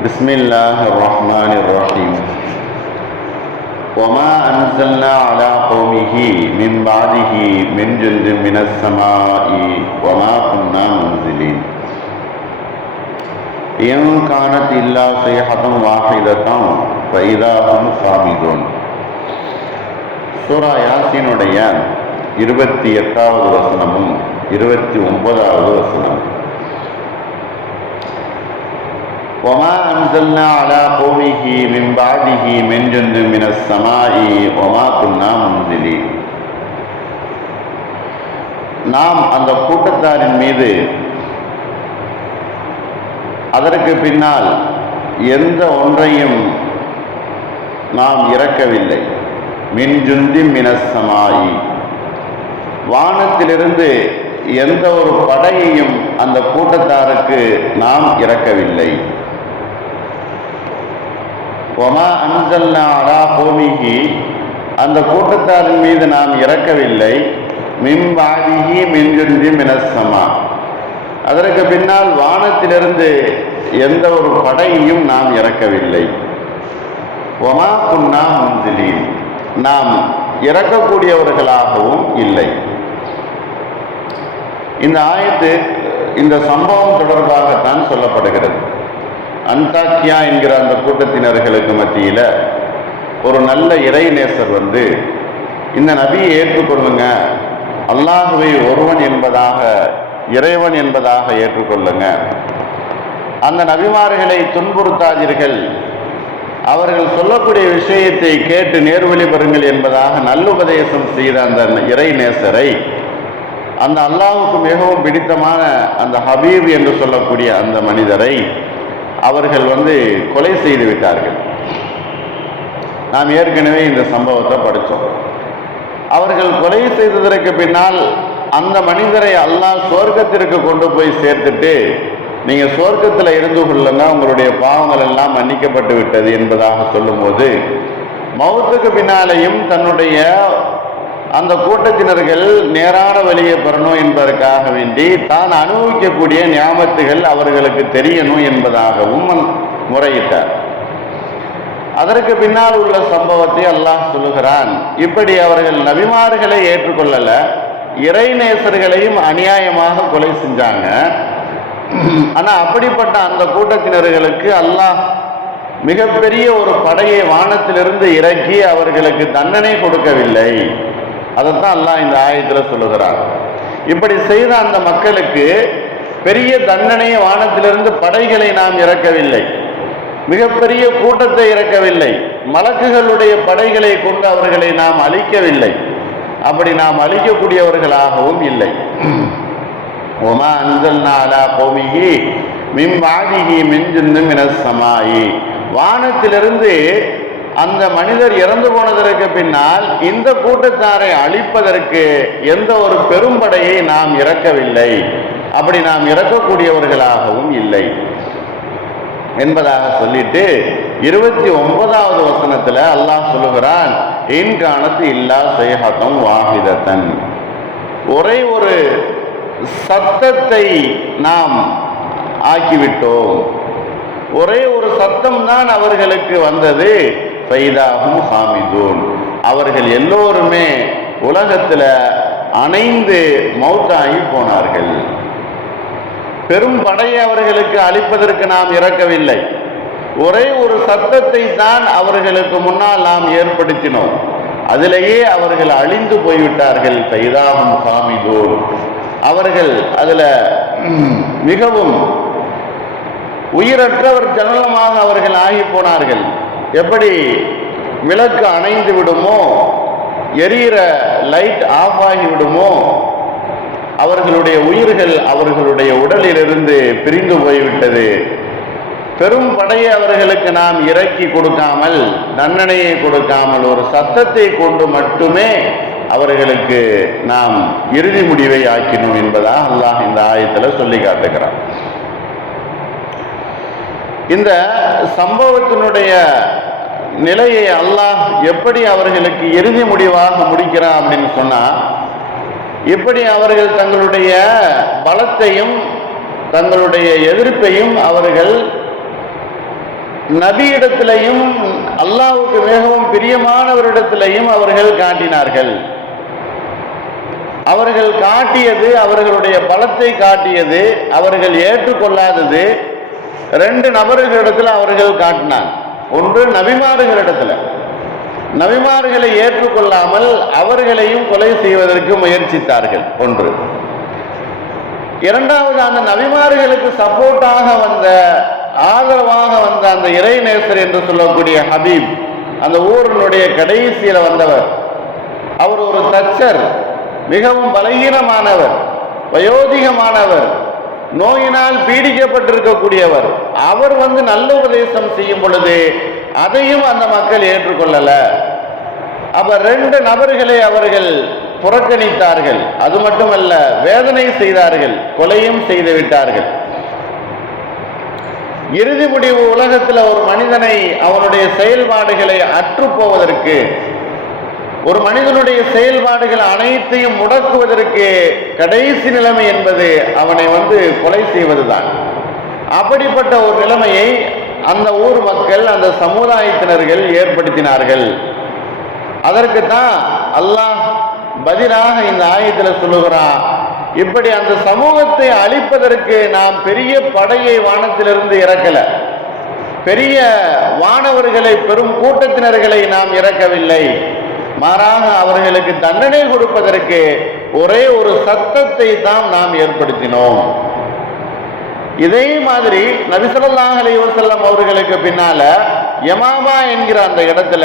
بسم الله الرحمن الرحيم وما أنزلنا على قومه من بعده من جند من السماء وما كنا منزلين إن كانت إلا صيحة واحدة فإذا هم خامدون. சூரா யாசீனுடைய 28வது வசனமும் 29வது வசனம். وما أنزلنا على قومه من بعده من جند من السماء وما كنا منزلين. நாம் அந்த கூட்டத்தாரின் மீது அதற்கு பின்னால் எந்த ஒன்றையும் நாம் இறக்கவில்லை. மின் ஜுந்தி மினஸ்ஸமாயி, வானத்திலிருந்து எந்த ஒரு படையையும் அந்த கூட்டத்தாருக்கு நாம் இறக்கவில்லை. ஒமா அன்சல்னா அலா கோமிஹி, அந்த கூட்டத்தாரின் மீது நாம் இறக்கவில்லை. மின்பாதிஹி மின்ஜுந்தி மினஸ்ஸமா, அதற்கு பின்னால் வானத்திலிருந்து எந்த ஒரு படையையும் நாம் இறக்கவில்லை. ஒமா குன்னா முன்சிலீன், நாம் இறக்கக்கூடியவர்களாகவும் இல்லை. இந்த ஆயத்து இந்த சம்பவம் தொடர்பாகத்தான் சொல்லப்படுகிறது. அந்தாக்கியா என்கிற அந்த கூட்டத்தினர்களுக்கு மத்தியில் ஒரு நல்ல இறைநேசர் வந்து, இந்த நபியை ஏற்றுக்கொள்ளுங்க, அல்லாஹுவை ஒருவன் என்பதாக, இறைவன் என்பதாக ஏற்றுக்கொள்ளுங்க, அந்த நபிமார்களை துன்புறுத்தாதீர்கள், அவர்கள் சொல்லக்கூடிய விஷயத்தை கேட்டு நேர்வழி பெறுங்கள் என்பதாக நல்லுபதேசம் செய்த அந்த இறைநேசரை, அந்த அல்லாஹுக்கு மிகவும் பிடித்தமான அந்த ஹபீப் என்று சொல்லக்கூடிய அந்த மனிதரை அவர்கள் வந்து கொலை செய்து விட்டார்கள். நாம் ஏற்கனவே இந்த சம்பவத்தை படித்தோம். அவர்கள் கொலை செய்ததற்கு பின்னால் அந்த மனிதரை அல்லாஹ் சுவர்க்கத்திற்கு கொண்டு போய் சேர்த்துட்டு, நீங்க சுவர்க்கத்தில் இருந்து கொள்ளுங்க, உங்களுடைய பாவங்கள் எல்லாம் மன்னிக்கப்பட்டு விட்டது என்பதாக சொல்லும்போது, மௌத்துக்கு பின்னாலேயும் தன்னுடைய அந்த கூட்டத்தினர்கள் நேரான வழியை பெறணும் என்பதற்காக வேண்டி தான் அனுபவிக்கக்கூடிய ஞாபகத்துகள் அவர்களுக்கு தெரியணும் என்பதாகவும் முறையிட்டார். அதற்கு பின்னால் உள்ள சம்பவத்தை அல்லாஹ் சொல்லுகிறான். இப்படி அவர்கள் நபிமார்களை ஏற்றுக்கொள்ளல, இறைநேசர்களையும் அநியாயமாக கொலை செஞ்சாங்க. ஆனா அப்படிப்பட்ட அந்த கூட்டத்தினர்களுக்கு அல்லாஹ் மிகப்பெரிய ஒரு படையை வானத்திலிருந்து இறக்கி அவர்களுக்கு தண்டனை கொடுக்கவில்லை. அதைத்தான் அல்லாஹ் இந்த ஆயத்தில் சொல்லுகிறார். இப்படி செய்த அந்த மக்களுக்கு பெரிய தண்டனையை வானத்திலிருந்து படைகளை நாம் இறக்கவில்லை, மிகப்பெரிய கூட்டத்தை இறக்கவில்லை, மலக்குகளுடைய படைகளை கொண்டு அவர்களை நாம் அழிக்கவில்லை, அப்படி நாம் அழிக்கக்கூடியவர்களாகவும் இல்லை. ஒமா அன்சல்னா அலா கௌமிஹி மின் பாதிஹி மின் ஜுந்தி மினஸ்ஸமாயி, வானத்திலிருந்து அந்த மனிதர் இறந்து போனதற்கு பின்னால் இந்த கூட்டத்தாரை அழிப்பதற்கு எந்த ஒரு பெரும்படையை நாம் இறக்கவில்லை, அப்படி நாம் இறக்கக்கூடியவர்களாகவும் இல்லை என்பதாக சொல்லிட்டு 29வது வசனத்துல அல்லாஹ் சொல்லுகிறான், இன் கானத்து இல்லா ஸைஹத்தன் வாஹிதத்தன், ஒரே ஒரு சத்தத்தை நாம் ஆக்கிவிட்டோம், ஒரே ஒரு சத்தம் தான் அவர்களுக்கு வந்தது. ஃபைதாஹும் ஹாமிதூன், அவர்கள் எல்லோருமே உலகத்தில் அணைந்து மௌத்தாகி போனார்கள். பெரும் படையை அவர்களுக்கு அழிப்பதற்கு நாம் இறக்கவில்லை, ஒரே ஒரு சத்தத்தை தான் அவர்களுக்கு முன்னால் நாம் ஏற்படுத்தினோம், அதிலேயே அவர்கள் அழிந்து போய்விட்டார்கள். ஃபைதாஹும் ஹாமிதூன், அவர்கள் அதில் மிகவும் உயிரற்றவர் ஜனலமாக அவர்கள் ஆகி போனார்கள். எப்படி விளக்கு அணைந்து விடுமோ, எரியிற லைட் ஆஃப் ஆகி விடுமோ, அவர்களுடைய உயிர்கள் அவர்களுடைய உடலிலிருந்து பிரிந்து போய்விட்டது. பெரும் படையை அவர்களுக்கு நாம் இறக்கி கொடுக்காமல், தண்டனையை கொடுக்காமல், ஒரு சத்தத்தை கொண்டு மட்டுமே அவர்களுக்கு நாம் இறுதி முடிவை ஆக்கினோம் என்பதாக அல்லாஹ் இந்த ஆயத்தில் சொல்லி காட்டுகிறான். இந்த சம்பவத்தினுடைய நிலையை அல்லாஹ் எப்படி அவர்களுக்கு இறுதி முடிவாக முடிக்கிறான் அப்படின்னு சொன்னா, இப்படி அவர்கள் தங்களுடைய பலத்தையும் தங்களுடைய எதிர்ப்பையும் அவர்கள் நபியிடத்திலையும் அல்லாஹ்வுக்கு மிகவும் பிரியமானவரிடத்திலையும் அவர்கள் காட்டினார்கள். அவர்கள் காட்டியது, அவர்களுடைய பலத்தை காட்டியது, அவர்கள் ஏற்றுக்கொள்ளாதது ரெண்டு நபர்களிடத்தில் அவர்கள் காட்டினார். ஒன்று நபிமார்களிடத்தில், நபிமார்களை ஏற்றுக்கொள்ளாமல் அவர்களையும் கொலை செய்வதற்கு முயற்சித்தார்கள் ஒன்று. இரண்டாவது, அந்த நபிமார்களுக்கு சப்போர்ட்டாக வந்த, ஆதரவாக வந்த அந்த இறைநேசர் என்று சொல்லக்கூடிய ஹபீப், அந்த ஊரினுடைய கடைசியில் வந்தவர், அவர் ஒரு தச்சர், மிகவும் பலகீனமானவர், வயோதிகமானவர், நோயினால் பீடிக்கப்பட்டிருக்கக்கூடியவர். அவர் நல்ல உபதேசம் செய்யும் பொழுது அதையும் அந்த மக்கள் ஏற்றுக்கொள்ளல. அப்ப ரெண்டு நபர்களை அவர்கள் புறக்கணித்தார்கள். அது மட்டுமல்ல, வேதனை செய்தார்கள், கொலையும் செய்து விட்டார்கள். இறுதி முடிவு உலகத்தில் ஒரு மனிதனை அவனுடைய செயல்பாடுகளை அற்றுப்போவதற்கு, ஒரு மனிதனுடைய செயல்பாடுகள் அனைத்தையும் முடக்குவதற்கு கடைசி நிலைமை என்பது அவனை கொலை செய்வதுதான். அப்படிப்பட்ட ஒரு நிலைமையை அந்த ஊர் மக்கள், அந்த சமுதாயத்தினர்கள் ஏற்படுத்தினார்கள். அதற்கு தான் அல்லாஹ் பதிலாக இந்த ஆயத்தில் சொல்லுகிறான், இப்படி அந்த சமூகத்தை அழிப்பதற்கு நாம் பெரிய படையை வானத்திலிருந்து இறக்கல, பெரிய வானவர்களை, பெரும் கூட்டத்தினர்களை நாம் இறக்கவில்லை. மாறாக அவர்களுக்கு தண்டனை கொடுப்பதற்கு ஒரே ஒரு சத்தத்தை தான் நாம் ஏற்படுத்தினோம். இதே மாதிரி நபி ஸல்லல்லாஹு அலைஹி வஸல்லம் அவர்களுக்கு பின்னால யமாமா என்கிற அந்த இடத்துல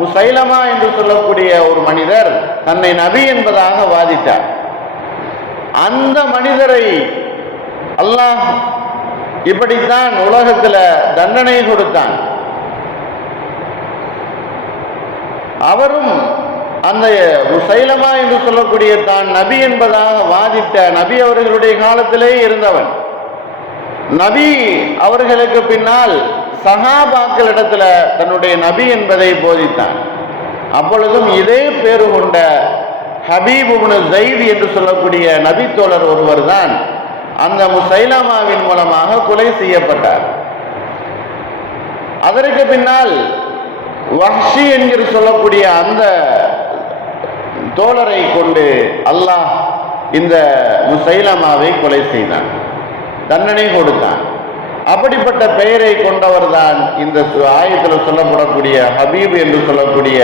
முசைலமா என்று சொல்லக்கூடிய ஒரு மனிதர் தன்னை நபி என்பதாக வாதிட்டார். அந்த மனிதரை அல்லாஹ் இப்படித்தான் உலகத்துல தண்டனை கொடுத்தான். அவரும் அந்த முசைலமா என்று சொல்லக்கூடிய தான் நபி என்பதாக வாதிட்ட நபி அவர்களுடைய காலத்திலே இருந்தவன். நபி அவர்களுக்கு பின்னால் சஹாபாக்களிடத்துல தன்னுடைய நபி என்பதை போதித்தான். அப்பொழுதும் இதே பேரு கொண்ட ஹபீப் இப்னு ஸைத் என்று சொல்லக்கூடிய நபி தோழர் ஒருவர் தான் அந்த முசைலமாவின் மூலமாக கொலை செய்யப்பட்டார். அதற்கு பின்னால் வஹ்ஷி என்கிற சொல்லக்கூடிய அந்த தோழரை கொண்டு அல்லாஹ் இந்த முசைலமாவை கொலை செய்தான், தண்டனை கொடுத்தான். அப்படிப்பட்ட பெயரை கொண்டவர் தான் இந்த ஆயத்தில் சொல்லப்படக்கூடிய ஹபீப் என்று சொல்லக்கூடிய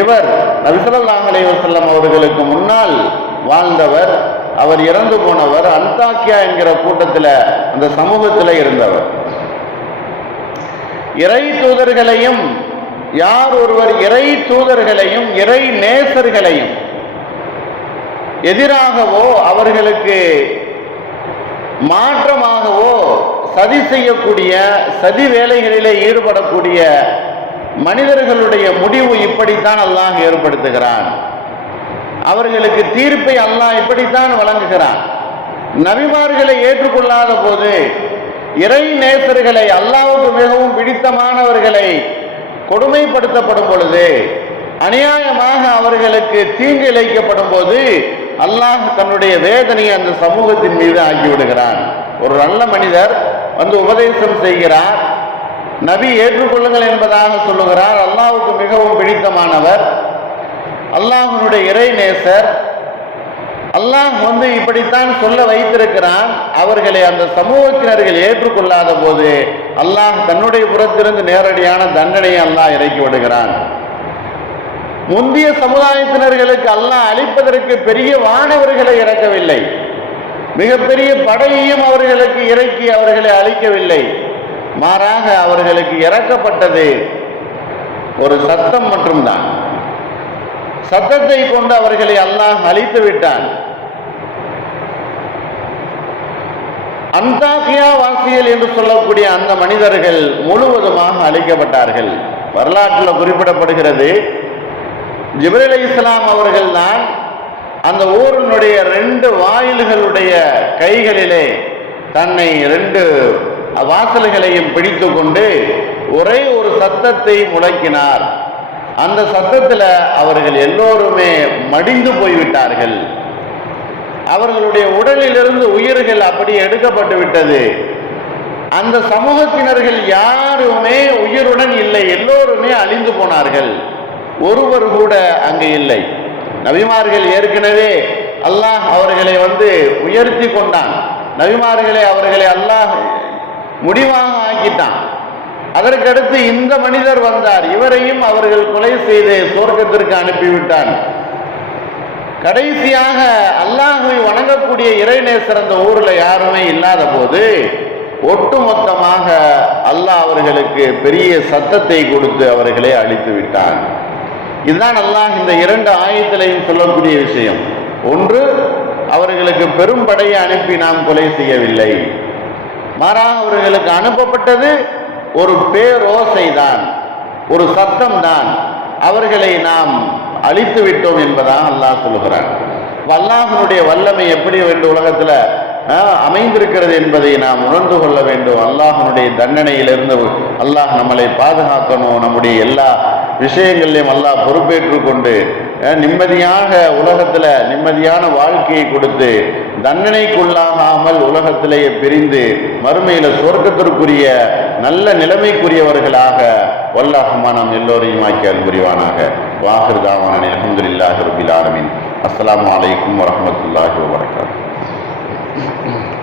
இவர். நபி ஸல்லல்லாஹு அலைஹி வஸல்லம் அவர்களுக்கு முன்னால் வாழ்ந்தவர், அவர் இறந்து போனவர். அன்தாக்கியா என்கிற கூட்டத்தில், அந்த சமூகத்தில் இருந்தவர். இறை தூதர்களையும், யார் ஒருவர் இறை தூதர்களையும் இறை நேசர்களையும் எதிராகவோ அவர்களுக்கு மாற்றமாகவோ சதி செய்யக்கூடிய, சதி வேலைகளிலே ஈடுபடக்கூடிய மனிதர்களுடைய முடிவு இப்படித்தான் அல்லாஹ் ஏற்படுத்துகிறான். அவர்களுக்கு தீர்ப்பை அல்லாஹ் இப்படித்தான் வழங்குகிறான். நபிமார்களை ஏற்றுக்கொள்ளாத போது, இறை நேசர்களை, அல்லாஹ்வுக்கு மிகவும் பிடித்தமானவர்களை கொடுமைப்படுத்தப்படும் பொழுது, அநியாயமாக அவர்களுக்கு தீங்கு இழைக்கப்படும் போது அல்லாஹ் தன்னுடைய வேதனையை அந்த சமூகத்தின் மீது ஆக்கிவிடுகிறான். ஒரு நல்ல மனிதர் உபதேசம் செய்கிறார், நபி ஏற்றுக்கொள்ளுங்கள் என்பதாக சொல்லுகிறார். அல்லாஹ்வுக்கு மிகவும் பிடித்தமானவர், அல்லாஹ்வுடைய இறை நேசர். அல்லாஹ் இப்படித்தான் சொல்ல வைத்திருக்கிறான். அவர்களை அந்த சமூகத்தினர்கள் ஏற்றுக்கொள்ளாத போது அல்லாஹ் தன்னுடைய புறத்திலிருந்து நேரடியான தண்டனையை அல்லாஹ் இறக்கி விடுகிறான். முந்தைய சமுதாயத்தினர்களுக்கு அல்லாஹ் அழிப்பதற்கு பெரிய வானவர்களை இறக்கவில்லை, மிகப்பெரிய படையையும் அவர்களுக்கு இறக்கி அவர்களை அழிக்கவில்லை. மாறாக அவர்களுக்கு இறக்கப்பட்டது ஒரு சத்தம் மட்டும்தான். சத்தத்தை கொண்டு அவர்களை அல்லாஹ் அழித்து விட்டான். அன்தாக்கியா வாசிகள் என்று சொல்லக்கூடிய அந்த மனிதர்கள் முழுவதுமாக அழிக்கப்பட்டார்கள். வரலாற்றில் குறிப்பிடப்படுகிறது, ஜிப்ரீல் அலைஹிஸ்ஸலாம் அவர்கள் தான் அந்த ஊரினுடைய 2 வாயில்களுடைய கைகளிலே தன்னை 2 வாசல்களையும் பிடித்து கொண்டு ஒரே ஒரு சத்தத்தை முழக்கினார். அந்த சத்தத்தில் அவர்கள் எல்லோருமே மடிந்து போய்விட்டார்கள். அவர்களுடைய உடலிலிருந்து உயிர்கள் அப்படி எடுக்கப்பட்டு விட்டது. அந்த சமூகத்தினர்கள் யாருமே எல்லோருமே உயிருடன் இல்லை, எல்லோருமே அழிந்து போனார்கள். ஒருவர் கூட அங்கு இல்லை. நபிமார்கள் ஏற்கனவே அல்லாஹ் அவர்களை உயர்த்தி கொண்டான். நபிமார்களை அவர்களை அல்லாஹ் முடிவாக ஆக்கிட்டான். அதற்கடுத்து இந்த மனிதர் வந்தார், இவரையும் அவர்கள் கொலை செய்து சொர்க்கத்திற்கு அனுப்பிவிட்டான். கடைசியாக அல்லாஹ்வை வணங்கக்கூடிய இறைநேசர் அந்த ஊர்ல யாருமே இல்லாத போது ஒட்டுமொத்தமாக அல்லாஹ் அவர்களுக்கு பெரிய சத்தத்தை கொடுத்து அவர்களை அழித்து விட்டான். இதுதான் அல்லாஹ் இந்த 2 ஆயத்திலையும் சொல்லக்கூடிய விஷயம். ஒன்று, அவர்களுக்கு பெரும் படையை அனுப்பி நாம் கொலை செய்யவில்லை, மாறாக அவர்களுக்கு அனுப்பப்பட்டது ஒரு பேரோசை தான், ஒரு சத்தம் தான். அவர்களை நாம் அழித்து விட்டோம் என்பதாக அல்லாஹ் சொல்லுகிறான். அல்லாஹ்வுடைய வல்லமை எப்படி உலகத்தில் அமைந்திருக்கிறது என்பதை நாம் உணர்ந்து கொள்ள வேண்டும். அல்லாஹ்வுடைய தண்டனையிலிருந்து அல்லாஹ் நம்மளை பாதுகாக்கணும். நம்முடைய எல்லா விஷயங்களையும் அல்லாஹ் பொறுப்பேற்று கொண்டு நிம்மதியாக உலகத்தில் நிம்மதியான வாழ்க்கையை கொடுத்து தண்டனைக்குள்ளாகாமல் உலகத்திலேயே பிரிந்து மறுமையில் சொர்க்கத்திற்குரிய நல்ல நிலைமைக்குரியவர்களாக வல்லாஹுமா நாம் எல்லோரையும் ஆக்கி அல்புரிவானாக. வாஹிர் தாவான அல்ஹம்துலில்லாஹி ரப்பில் ஆலமீன். அஸ்ஸலாமு அலைக்கும் வரஹ்மத்துல்லாஹி வபரகாத்துஹு.